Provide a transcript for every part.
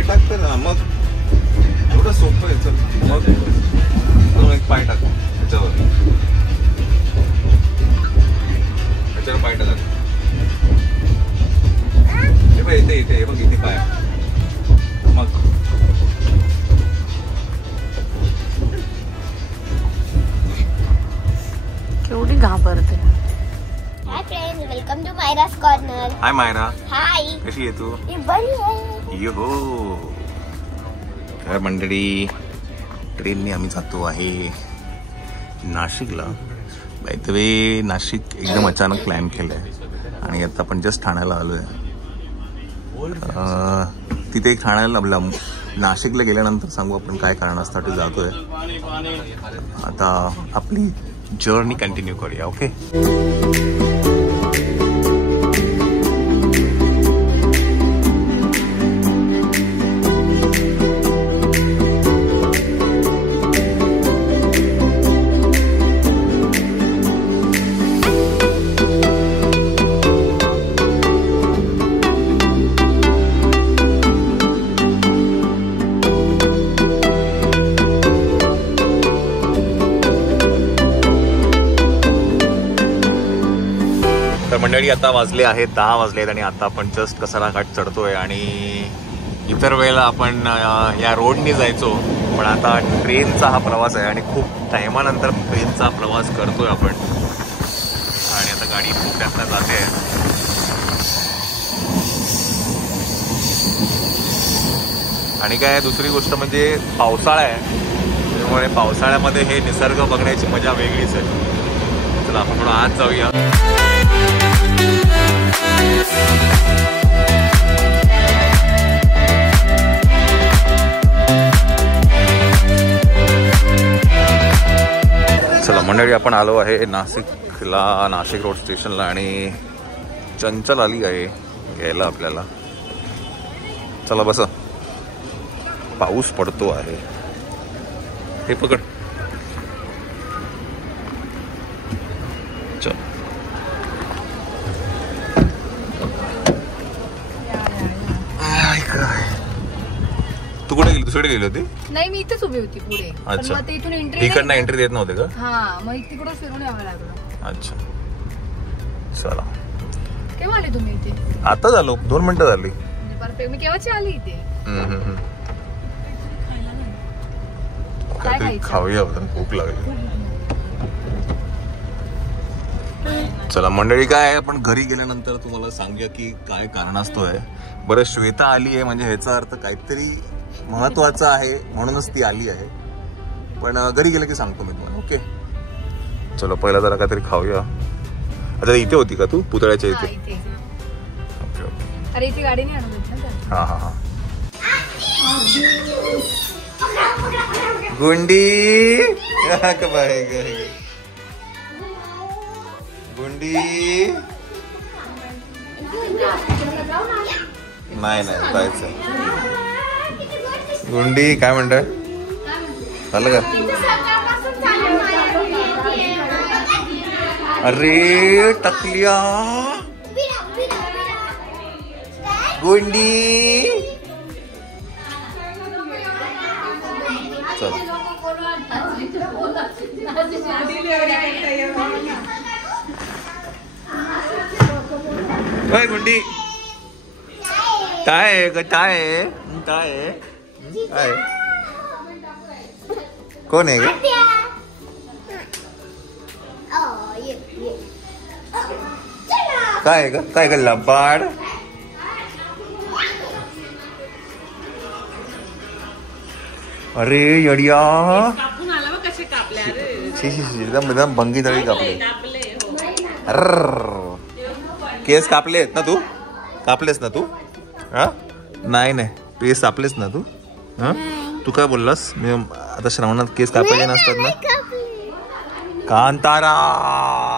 पाय टाकते ना मग एवढं सोपं आहे. चल मग एक पाय टाक त्याच्यावर पाय टाका. हे बघ इथे इथे बघ इथे पाय. मग केवढी घाबरते. Hi friends, welcome to Myra's corner. Hi Myra. Hi. कशी आहे तू? बरी आहे. यो काय मंडळी, ट्रेनने आम्ही जातो आहे नाशिकला. बाय द वे नाशिक एकदम अचानक प्लॅन केलंय आणि आता आपण जस्ट ठाण्याला आलोय. तिथे एक ठाण्याला नाशिकला गेल्यानंतर सांगू आपण काय कारणासाठी जातोय. आता आपली जर्नी कंटिन्यू करूया. ओके. मंडळी आता वाजले आहेत 10 वाजलेत आणि आता आपण जस्ट कसारा घाट चढतोय. आणि इतर वेळेला आपण या रोडनी जायचो, पण आता ट्रेनचा हा प्रवास आहे आणि खूप टायमानंतर ट्रेनचा प्रवास करतोय आपण. आणि आता गाडी खूप जास्त जाते. आणि काय दुसरी गोष्ट म्हणजे पावसाळा आहे, त्यामुळे पावसाळ्यामध्ये हे निसर्ग बघण्याची मजा वेगळीच आहे. चला आपण थोडं आत जाऊया. चला मंडळी, आपण आलो आहे नाशिकला, नाशिक रोड स्टेशनला. आणि चंचल आली आहे घ्यायला आपल्याला. चला बसा. पाऊस पडतो आहे. हे पकड. चल. तू कुठे गेली? दुसरीकडे गेली होती? नाही, मी इथेच उभी होती पुढे. अच्छा. मग इथून एंट्री, इकडनं एंट्री देत नव्हते का? हा, मग तिकडून फिरून यावं लागलं. अच्छा. चला. केव्हा आले तुम्ही इथे? आता झालो, 2 मिनिटं झाली. मी केव्हाची आली इथे. काहीतरी खाऊया, भूक लागली. चला मंडळी, काय आपण घरी गेल्यानंतर तुम्हाला सांगूया की काय कारणास्तव आहे. बरं, श्वेता आली आहे म्हणजे ह्याचा अर्थ काहीतरी महत्वाचं आहे म्हणूनच ती आली आहे. पण घरी गेलं की सांगतो मी तुम्हाला. ओके. चलो पहिला जरा काहीतरी खाऊया. आता इथे होती का तू? पुतळ्याच्या इथे? Okay okay. अरे इथे गाडी नाही आणत ना. हा हा हा. गुंडी गुंडी नाही नाही जायचं. गुंडी काय म्हणताय? झालं का? अरे टकलिया गुंडी. चल. गुंडी काय आहे ग? काय आहे? काय आहे? काय कोण आहे ग? काय ग? काय ग लबाड? अरे यडिया, एकदम भंगी तळी कापले. केस कापलेत ना तू? कापलेस ना तू? हा नाही नाही, केस कापलेस ना तू? हा तू काय बोललास? मी आता श्रावणात केस कापायचे नसतात ना? कांतारा.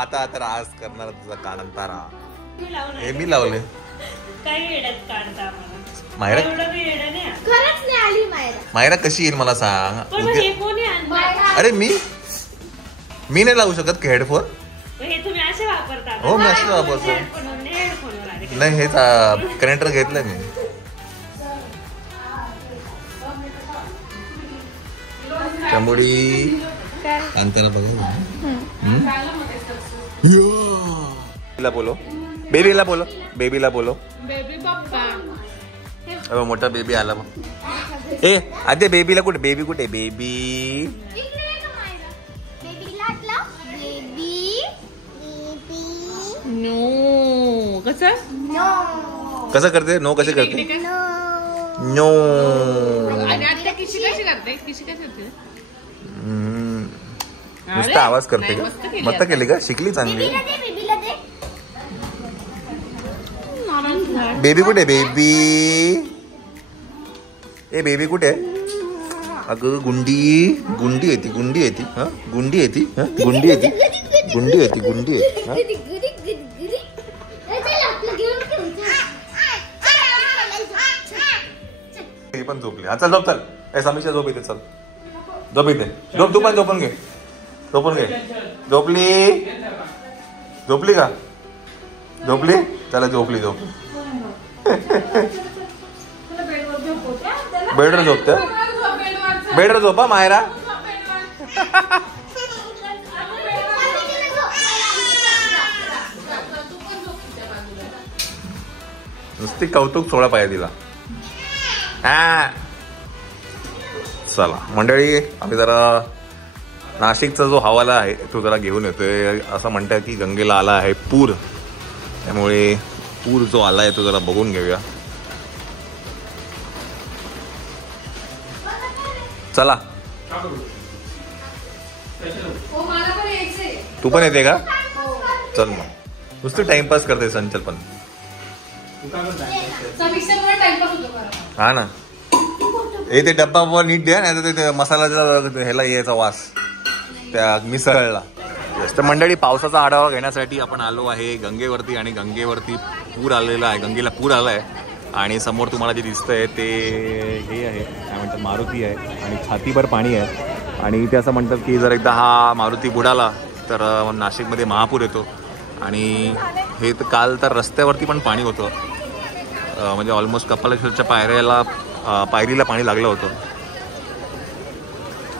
आता आता रास करणार तुझा कांतारा. हे मी लावले. मायरा मायरा कशी येईल मला सांग. अरे मी नाही लावू शकत का हेडफोन? हो मी असे वापरतो. नाही हेच कनेक्टर घेतलंय मी. शंभुडी कांतारा बघा. बेबीला बोलो, बेबीला बोलो, बेबीला बोलो. बेबी पप्पा. मोठा बेबी आला बघ. ए आद्या बेबीला कुठे, बेबी कुठे, बेबी. नो कसं कसं करते, नो कसे करते, नो. आणि आता किशी कशी करते, किशी कशी करते. नुसता आवाज करते का, मस्त केली का, शिकली चांगली. बेबी कुठे, बेबी. ए बेबी कुठे. अगं गुंडी, गुंडी येते, गुंडी येते, हा गुंडी येते, हा गुंडी येते, गुंडी येते, गुंडी येते. पण झोपली. हा चल झोप, चल. ए समीक्षा झोप इथे, चल झोप इथे, झोप तू पण, झोपून घे, झोपून घे. झोपली, झोपली का, झोपली. चला झोपली, झोपली. बेडवर झोपते, बेडवर झोपा मायरा. नुसती कौतुक सोळा पाहिजे तिला. हा चला मंडळी, आम्ही जरा नाशिकचा जो हवाला आहे तो जरा घेऊन येतोय. असं म्हणतात की गंगेला आला आहे पूर, त्यामुळे पूर जो आलाय तो जरा बघून घेऊया. चला. तू पण येते का, चल मग. नुसती टाइमपास करते संचल पण. हा ना. ते डब्बा नीट द्या, नाही तर मसाल्याचा ह्याला यायचा वास त्या मिसळला. तर मंडळी, पावसाचा आढावा घेण्यासाठी आपण आलो आहे गंगेवरती, आणि गंगेवरती पूर आलेला आहे, गंगेला पूर आलाय. आणि समोर तुम्हाला जे दिसतंय ते हे आहे, काय म्हणतात, मारुती आहे, आणि छातीभर पाणी आहे. आणि इथे असं म्हणतात की जर एकदा हा मारुती बुडाला तर नाशिकमध्ये महापूर येतो. आणि हे तर काल तर रस्त्यावरती पण पाणी होतं, म्हणजे ऑलमोस्ट कपालेश्वरच्या पायरीला पाणी लागलं होतं.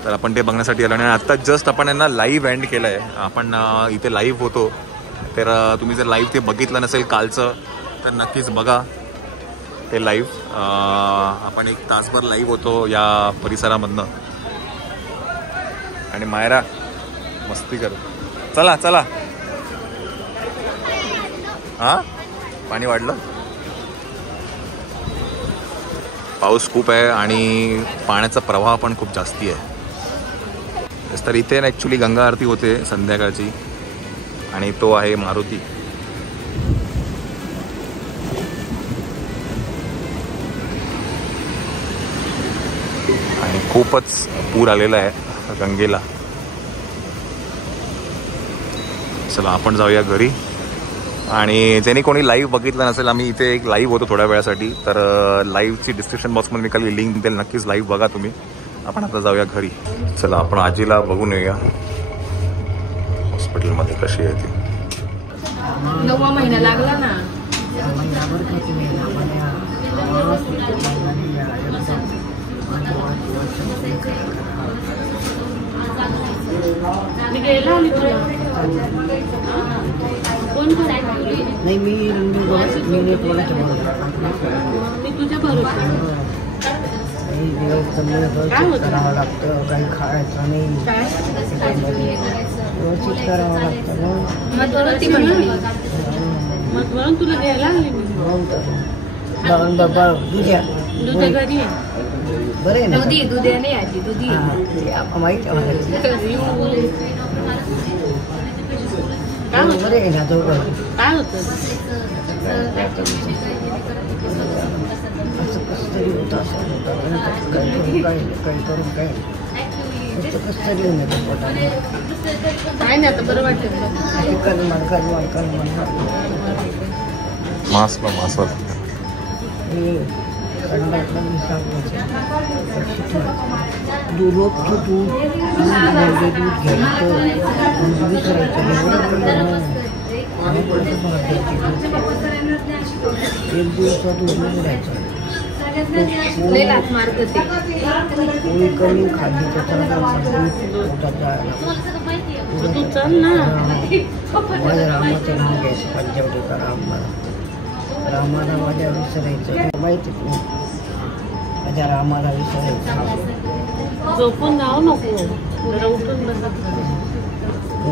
तर आपण ते बघण्यासाठी आलो. आणि आत्ता जस्ट आपण यांना लाईव्ह एंड केलं आहे. आपण इथे लाईव्ह होतो, तर तुम्ही जर लाईव्ह ते बघितलं नसेल कालचं तर नक्कीच बघा ते लाईव्ह. आपण 1 तासभर लाईव्ह होतो या परिसरामधनं. आणि मायरा मस्ती कर. चला चला. हा पाणी वाढलं, पाऊस खूप आहे आणि पाण्याचा प्रवाह पण खूप जास्ती आहे. तर इथे ॲक्च्युली गंगा आरती होते संध्याकाळची, आणि तो आहे मारुती. आणि खूपच पूर आलेला आहे गंगेला. चला आपण जाऊया घरी. आणि ज्यांनी कोणी लाईव्ह बघितलं नसेल, आम्ही इथे एक लाईव्ह होतो थोड्या वेळासाठी, तर लाईव्हची डिस्क्रिप्शन बॉक्समध्ये मी खाली लिंक देईल, नक्कीच लाईव्ह बघा तुम्ही. आपण आता जाऊया घरी. चला आपण आजीला बघून येऊया हॉस्पिटलमध्ये कशी आहे ती. 9वा महिना लागला ना. मी गेला नाही, मी तुझ्या बरोबर करावं लागतं, काही खायचं नाही, व्यवस्थित करावं लागतं. मग तुला द्यायला बाबा दुध्या घरी बरे दुधी दुध्या नाही आजी दुधी माहिती बरे आहे ना. तो काय होतं असं कसं तरी होतं, असं होतं काही करून काय कसं तरी होऊन येतं पोटाने. काय नाही आता बरं वाटतं. रोज दूध घ्यायचं, एक दिवसात दूध घ्यायचं. पोळी कमी खाल्ली तर माझ्या रामाचं नाव घ्यायचं पंचवटीचा रामाला माझ्या विसरायचं माहितीच नाही. माझ्या रामाला विसरायचं. झोपून जाऊ नको,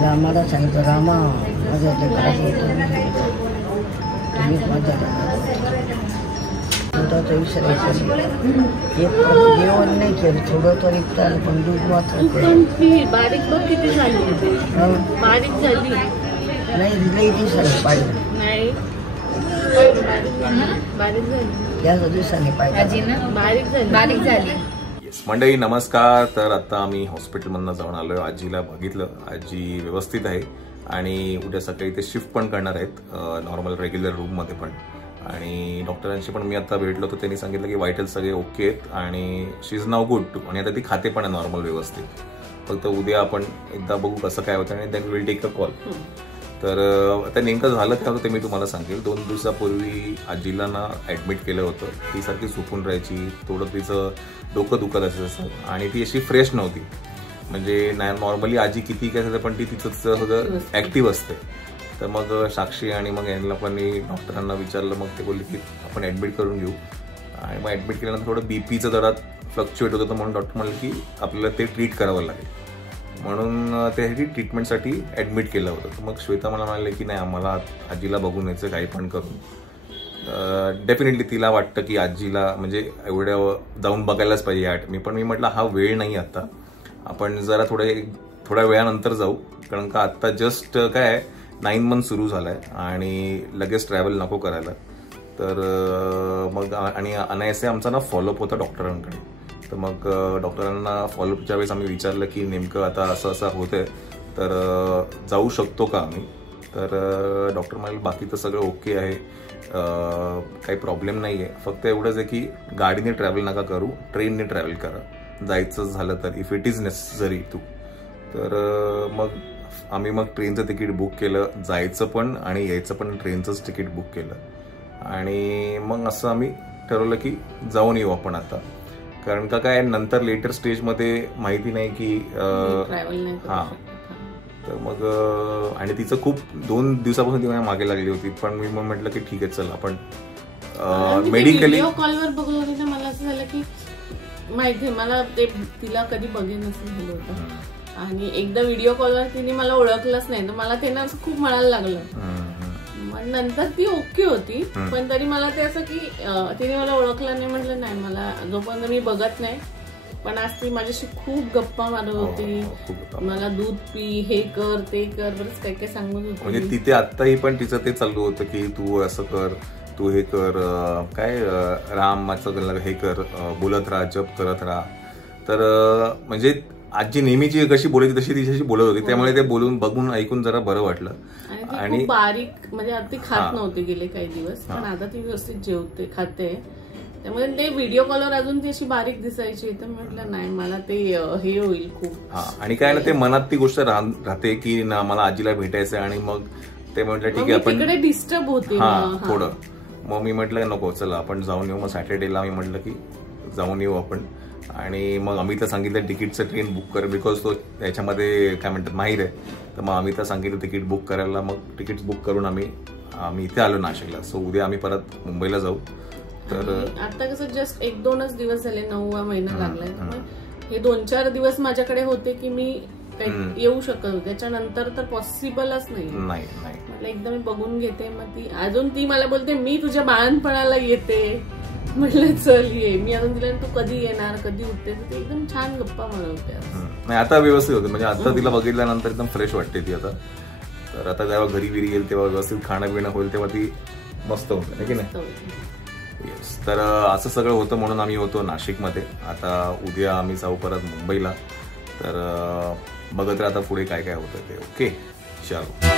रामाला सांगितलं रामा माझ्या तुम्हीच माझ्या दुधाचं विसरायचं. जेवण नाही केलं थोडं तरी चालेल पण दूध मात्र बारीक बघ किती झाली, बारीक झाली नाही लई दिवसाने पाहिजे नाही, बारीक झाली याच दिवसाने पाहिजे बारीक झाली. मंडळी नमस्कार. तर आता आम्ही हॉस्पिटलमधनं जाऊन आलोय. आजीला बघितलं, आजी व्यवस्थित आहे आणि उद्या सकाळी ते शिफ्ट पण करणार आहेत नॉर्मल रेग्युलर रूममध्ये पण. आणि डॉक्टरांशी पण मी आता भेटलो तर त्यांनी सांगितलं की वायटल सगळे ओके आहेत आणि शी इज नाव गुड आणि आता ती खाते पण आहे नॉर्मल व्यवस्थित. फक्त उद्या आपण एकदा बघू कसं काय होतं आणि then will take a call. तर आता नेमकं झालं काय होतं ते मी तुम्हाला सांगेल. 2 दिवसापूर्वी आजीला ना ॲडमिट केलं होतं. ती सारखी झोपून राहायची, थोडं तिचं डोकं दुखत असायचं आणि ती अशी फ्रेश नव्हती. म्हणजे नॉर्मली आजी किती काय असतं पण ती तिचं सगळं ॲक्टिव्ह असते. तर मग साक्षी आणि मग यांना पण डॉक्टरांना विचारलं. मग ते बोलले की आपण ॲडमिट करून घेऊ. आणि मग ॲडमिट केल्यानंतर थोडं बीपीचं जरा फ्लक्च्युएट होतं तर म्हणून डॉक्टर म्हणलं की आपल्याला ते ट्रीट करावं लागेल. म्हणून त्यासाठी ट्रीटमेंटसाठी ॲडमिट केलं होतं. तर मग श्वेता मला म्हणाले की नाही आम्हाला आजीला बघून यायचं काही पण करून. डेफिनेटली तिला वाटतं की आजीला म्हणजे एवढ्या जाऊन बघायलाच पाहिजे. मी म्हटलं हा वेळ नाही आता, आपण जरा थोड्या वेळानंतर जाऊ. कारण का आत्ता जस्ट काय 9 मंथ सुरू झालाय आणि लगेच ट्रॅव्हल नको करायला. तर मग आणि अनायासे आमचा ना फॉलोअप होता डॉक्टरांकडे. तर मग डॉक्टरांना फॉलोअपच्या वेळेस आम्ही विचारलं की नेमकं आता असं होतंय तर जाऊ शकतो का आम्ही. तर डॉक्टर म्हणाले बाकी तर सगळं ओके आहे, काही प्रॉब्लेम नाही आहे. फक्त एवढंच आहे की गाडीने ट्रॅव्हल नका करू, ट्रेनने ट्रॅव्हल करा जायचं झालं तर, if it is necessary to. तर मग आम्ही मग ट्रेनचं तिकीट बुक केलं, जायचं पण आणि यायचं पण ट्रेनचंच तिकीट बुक केलं. आणि मग असं आम्ही ठरवलं की जाऊन येऊ आपण आता. कारण का काय नंतर लेटर स्टेजमध्ये माहिती नाही की हां. तर मग आणि तिचं खूप 2 दिवसापासून ती माझ्या मागे लागली होती. पण मी मग म्हटलं की ठीक आहे चल आपण मेडिकली कॉलवर बघत होती ना. मला असं झालं की माहिती मला ते तिला कधी बघेन असं झालं होतं. आणि एकदा व्हिडिओ कॉलवर तिने मला ओळखलंच नाही तर मला ते ना खूप म्हणायला लागलं. मग नंतर ती ओके होती पण तरी मला ते असं की तिने मला ओळखलं नाही. म्हटलं नाही मला जोपर्यंत मी बघत नाही. पण आज ती माझ्याशी खूप गप्पा मारत होती, मला दूध पी, हे कर ते कर, बरंच काय काय सांगत होती. म्हणजे तिथे आत्ताही पण तिचं ते चालू होतं की तू असं कर, तू हे कर, काय रामाचं हे कर, बोलत राहा, जप करत राहा. तर म्हणजे आजी नेहमीची कशी बोलायची तशी तिच्याशी बोलत होती. त्यामुळे ते बोलून बघून ऐकून जरा बरं वाटलं. आणि बारीक म्हणजे ती खात नव्हते गेले काही दिवस पण आता ती व्यवस्थित जेवते खाते. त्यामुळे ते व्हिडिओ कॉलवर अजून ती अशी बारीक दिसायची. तर म्हटलं नाही मला ते हे होईल खूप. आणि काय ना ते मनात ती गोष्ट राहते की मला आजीला भेटायचं. आणि मग ते म्हटलं ठीक आहे आपण तिकडे डिस्टर्ब होते थोडं. मग मी म्हटलं नको चला आपण जाऊन येऊ. मग सॅटर्डेला मी म्हटलं की जाऊन येऊ आपण. आणि मग अमितला सांगितलं तिकीटचं ट्रेन बुक कर, बिकॉज तो त्याच्यामध्ये काय म्हणतात माहीर आहे. तर मग अमितला सांगितलं तिकीट बुक करायला. मग तिकीट बुक करून आम्ही इथे आलो नाशिकला. सो उद्या आम्ही परत मुंबईला जाऊ. तर आता कसं जस्ट 1-2च दिवस झाले, 9वा महिना लागलाय. हे 2-4 दिवस माझ्याकडे होते की मी येऊ शकत होते. त्याच्यानंतर तर पॉसिबलच नाही. एकदा मी बघून घेते. मग ती मला बोलते मी तुझ्या बाळणपणाला येते. म्हटलं चल ये. मी अजून तिला तू कधी येणार, कधी उठते. ते एकदम छान गप्पा मारवते. नाही आता व्यवस्थित होते. म्हणजे आता तिला बघितल्यानंतर एकदम फ्रेश वाटते ती आता. तर आता जेव्हा घरी येईल तेव्हा व्यवस्थित खाणं पिणं होईल तेव्हा ती मस्त होते की नाही. येस. तर असं सगळं होतं म्हणून आम्ही होतो नाशिकमध्ये. आता उद्या आम्ही जाऊ परत मुंबईला. तर बघत राहा आता पुढे काय काय होतं ते. ओके चलो.